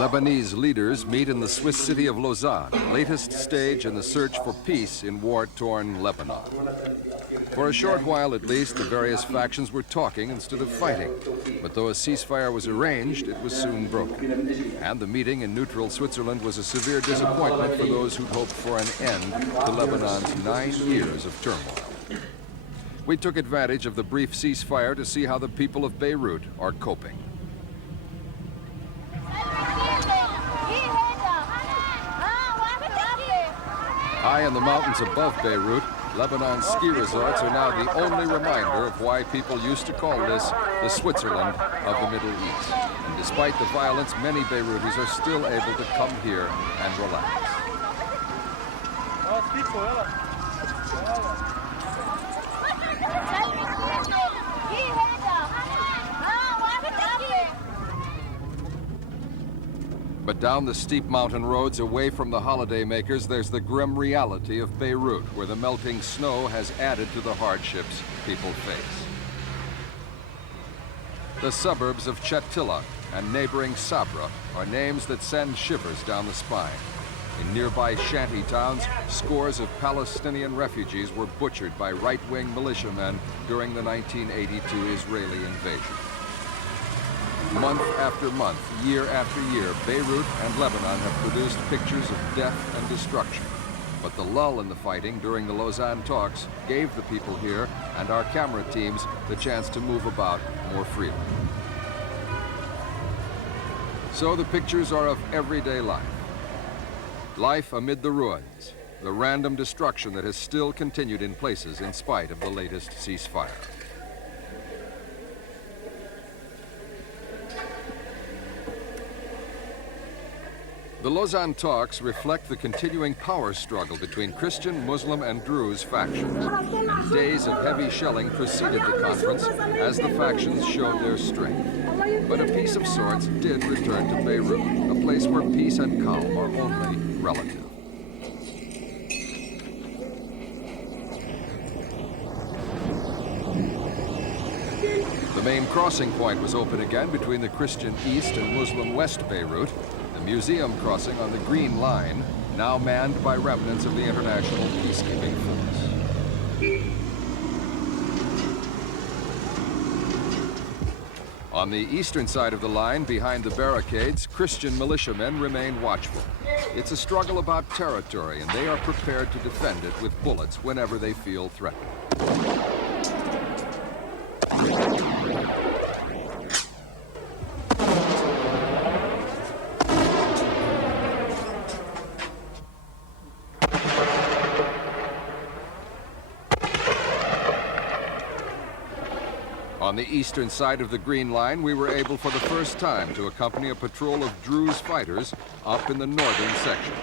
Lebanese leaders meet in the Swiss city of Lausanne, latest stage in the search for peace in war-torn Lebanon. For a short while at least, the various factions were talking instead of fighting. But though a ceasefire was arranged, it was soon broken. And the meeting in neutral Switzerland was a severe disappointment for those who'd hoped for an end to Lebanon's 9 years of turmoil. We took advantage of the brief ceasefire to see how the people of Beirut are coping. High in the mountains above Beirut, Lebanon's ski resorts are now the only reminder of why people used to call this the Switzerland of the Middle East. And despite the violence, many Beirutis are still able to come here and relax. But down the steep mountain roads away from the holidaymakers, there's the grim reality of Beirut, where the melting snow has added to the hardships people face. The suburbs of Chatilla and neighboring Sabra are names that send shivers down the spine. In nearby shanty towns, scores of Palestinian refugees were butchered by right-wing militiamen during the 1982 Israeli invasion. Month after month, year after year, Beirut and Lebanon have produced pictures of death and destruction. But the lull in the fighting during the Lausanne talks gave the people here and our camera teams the chance to move about more freely. So the pictures are of everyday life. Life amid the ruins, the random destruction that has still continued in places in spite of the latest ceasefire. The Lausanne talks reflect the continuing power struggle between Christian, Muslim, and Druze factions. And days of heavy shelling preceded the conference as the factions showed their strength. But a peace of sorts did return to Beirut, a place where peace and calm are only relative. The main crossing point was open again between the Christian East and Muslim West Beirut. The museum crossing on the Green Line, now manned by remnants of the International Peacekeeping Force. On the eastern side of the line, behind the barricades, Christian militiamen remain watchful. It's a struggle about territory, and they are prepared to defend it with bullets whenever they feel threatened. On the eastern side of the Green Line, we were able for the first time to accompany a patrol of Druze fighters up in the northern section.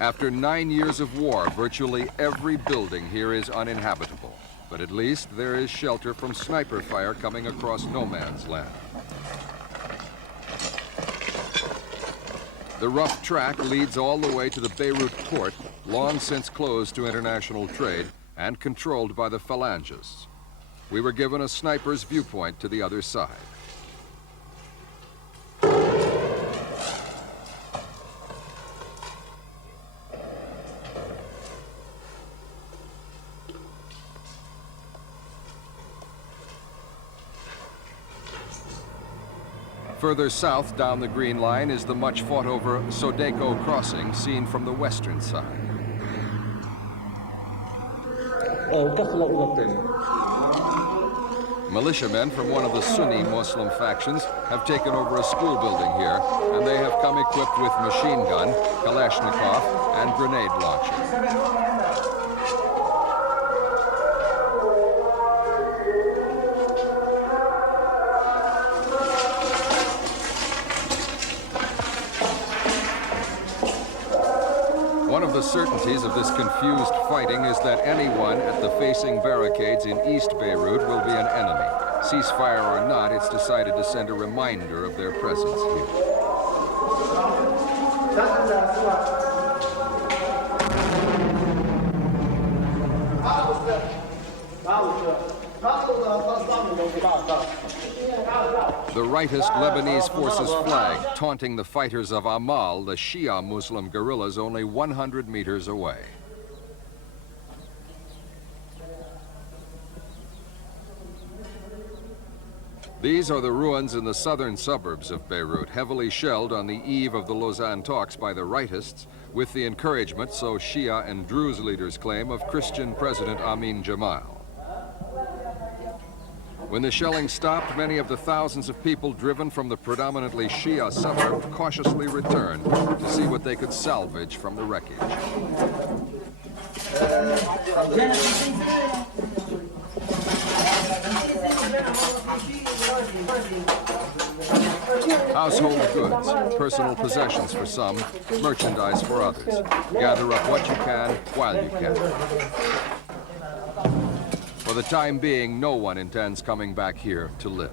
After 9 years of war, virtually every building here is uninhabitable. But at least there is shelter from sniper fire coming across no man's land. The rough track leads all the way to the Beirut port, long since closed to international trade and controlled by the Phalangists. We were given a sniper's viewpoint to the other side. Further south down the Green Line is the much fought over Sodeko crossing seen from the western side. Militiamen from one of the Sunni Muslim factions have taken over a school building here, and they have come equipped with machine gun, Kalashnikov, and grenade launcher. One of the certainties of this confused fighting is that anyone at the facing barricades in East Beirut will be an enemy. Ceasefire or not, it's decided to send a reminder of their presence here. The rightist Lebanese forces flag taunting the fighters of Amal, the Shia Muslim guerrillas, only 100 meters away. These are the ruins in the southern suburbs of Beirut, heavily shelled on the eve of the Lausanne talks by the rightists, with the encouragement, so Shia and Druze leaders claim, of Christian President Amin Jamal. When the shelling stopped, many of the thousands of people driven from the predominantly Shia suburb cautiously returned to see what they could salvage from the wreckage. Household goods, personal possessions for some, merchandise for others. Gather up what you can while you can. For the time being, no one intends coming back here to live.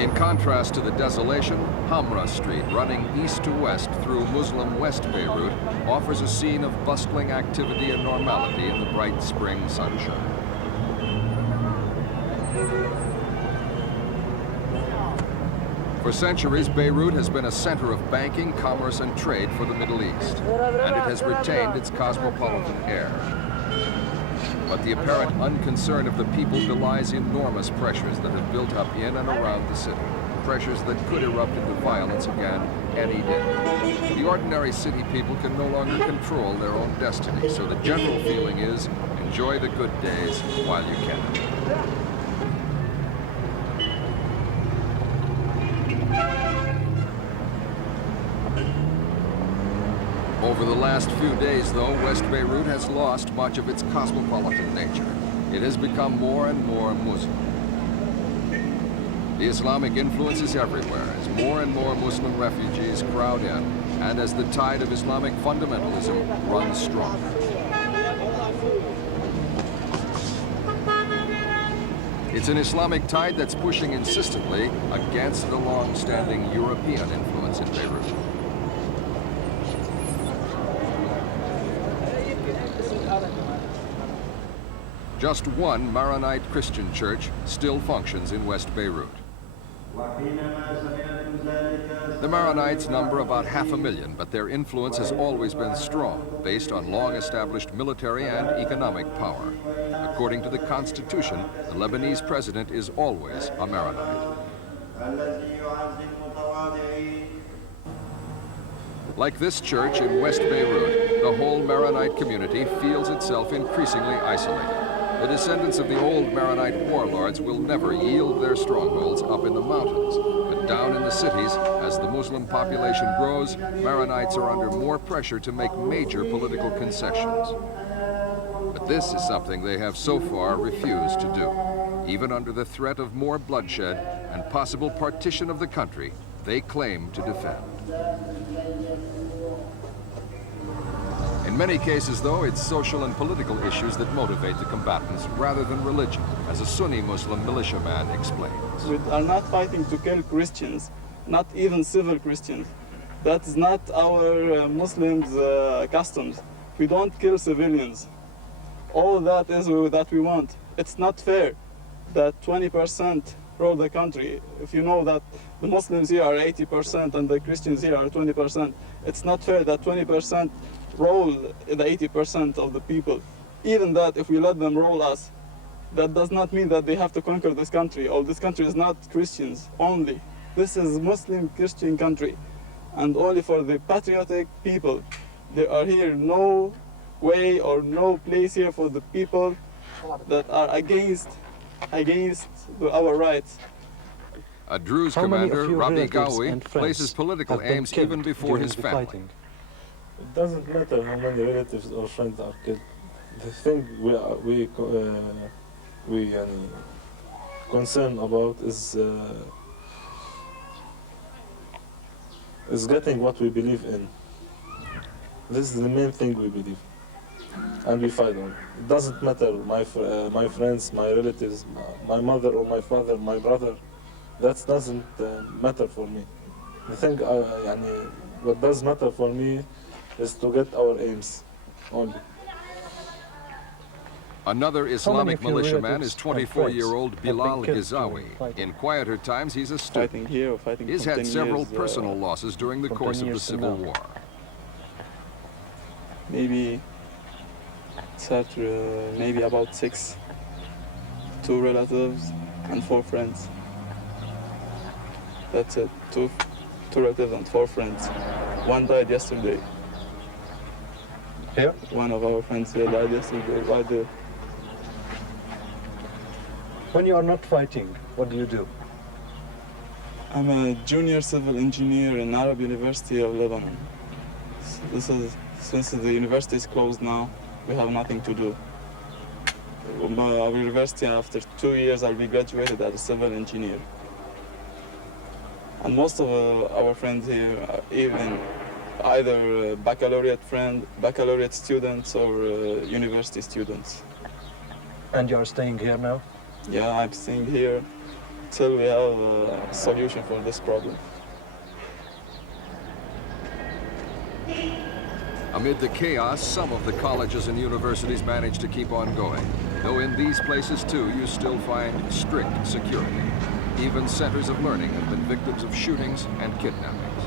In contrast to the desolation, Hamra Street, running east to west through Muslim West Beirut, offers a scene of bustling activity and normality in the bright spring sunshine. For centuries, Beirut has been a center of banking, commerce, and trade for the Middle East, and it has retained its cosmopolitan air. But the apparent unconcern of the people belies enormous pressures that have built up in and around the city, pressures that could erupt into violence again any day. The ordinary city people can no longer control their own destiny, so the general feeling is, enjoy the good days while you can. Over the last few days, though, West Beirut has lost much of its cosmopolitan nature. It has become more and more Muslim. The Islamic influence is everywhere as more and more Muslim refugees crowd in, and as the tide of Islamic fundamentalism runs strong. It's an Islamic tide that's pushing insistently against the long-standing European influence in Beirut. Just one Maronite Christian church still functions in West Beirut. The Maronites number about 500,000, but their influence has always been strong, based on long-established military and economic power. According to the Constitution, the Lebanese president is always a Maronite. Like this church in West Beirut, the whole Maronite community feels itself increasingly isolated. The descendants of the old Maronite warlords will never yield their strongholds up in the mountains. But down in the cities, as the Muslim population grows, Maronites are under more pressure to make major political concessions. But this is something they have so far refused to do. Even under the threat of more bloodshed and possible partition of the country, they claim to defend. In many cases, though, it's social and political issues that motivate the combatants rather than religion, as a Sunni Muslim militiaman explains. We are not fighting to kill Christians, not even civil Christians. That is not our Muslims' customs. We don't kill civilians. All that is that we want. It's not fair that 20% rule the country. If you know that the Muslims here are 80% and the Christians here are 20%, it's not fair that 20% rule the 80% of the people. Even that, if we let them rule us, that does not mean that they have to conquer this country, or this country is not Christians only. This is Muslim Christian country, and only for the patriotic people. There are here no way or no place here for the people that are against our rights. A Druze commander, Rabbi Gawi, places political aims even before his family. It doesn't matter how many relatives or friends are killed. The thing we concerned about is getting what we believe in. This is the main thing we believe, and we fight on. It doesn't matter my friends, my relatives, my mother or my father, my brother. That doesn't matter for me. The thing, what does matter for me is to get our aims only. Another Islamic of your militiaman is relatives and 24-year-old friends have been Bilal killed Gizawi. during fighting? In quieter times, he's a student. Fighting here or fighting He's from had 10 several years, personal losses during the from course 10 of the years to Civil now. War. maybe it's had, maybe about 6, 2 relatives and 4 friends. That's it, two relatives and 4 friends. One died yesterday. Here? One of our friends here died yesterday, right there. When you are not fighting, what do you do? I'm a junior civil engineer in Arab University of Lebanon. Since the university is closed now, we have nothing to do. Our university, after 2 years, I'll be graduated as a civil engineer. And most of our friends here are even either baccalaureate students or university students. And you are staying here now? Yeah, I'm staying here till we have a solution for this problem. Amid the chaos, some of the colleges and universities manage to keep on going. Though in these places, too, you still find strict security. Even centers of learning have been victims of shootings and kidnappings.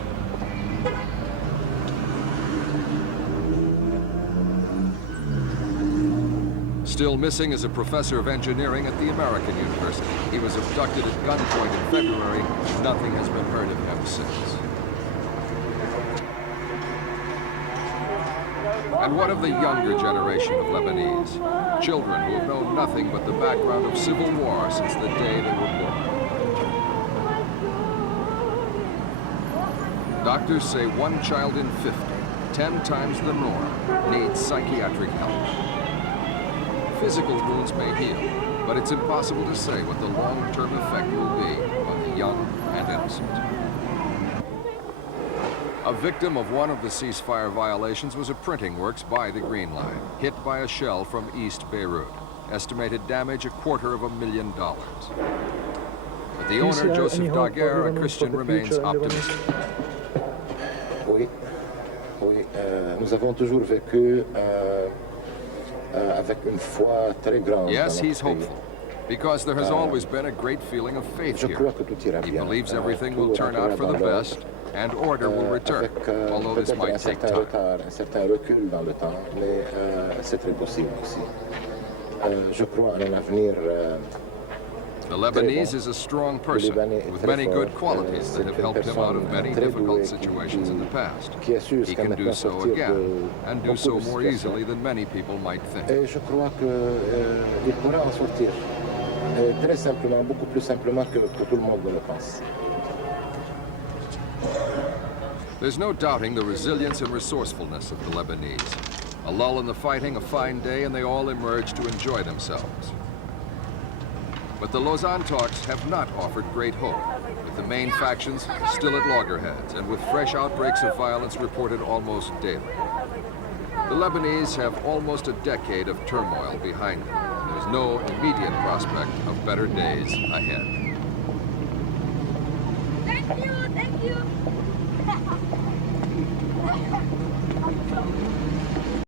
Still missing is a professor of engineering at the American University. He was abducted at gunpoint in February. Nothing has been heard of him since. And what of the younger generation of Lebanese? Children who have known nothing but the background of civil war since the day they were born. Doctors say 1 child in 50, 10 times the norm, needs psychiatric help. Physical wounds may heal, but it's impossible to say what the long-term effect will be on the young and innocent. A victim of one of the ceasefire violations was a printing works by the Green Line, hit by a shell from East Beirut. Estimated damage $250,000. But the owner, Joseph Daguerre, a Christian, remains optimistic. Oui, nous avons toujours vécu avec une foi très grande. Yes, he's hopeful, because there has always been a great feeling of faith here. He believes everything will turn out for the best, and order will return, although this might take time. Un certain recul dans le temps, mais c'est très possible aussi. Je crois en un avenir. The Lebanese is a strong person with many good qualities that have helped him out of many difficult situations in the past. He can do so again, and do so more easily than many people might think. Et je crois qu'il pourra en sortir très simplement, beaucoup plus simplement que tout le monde le pense. There's no doubting the resilience and resourcefulness of the Lebanese. A lull in the fighting, a fine day, and they all emerge to enjoy themselves. But the Lausanne talks have not offered great hope, with the main factions still at loggerheads and with fresh outbreaks of violence reported almost daily. The Lebanese have almost a decade of turmoil behind them, and there's no immediate prospect of better days ahead. Thank you, thank you.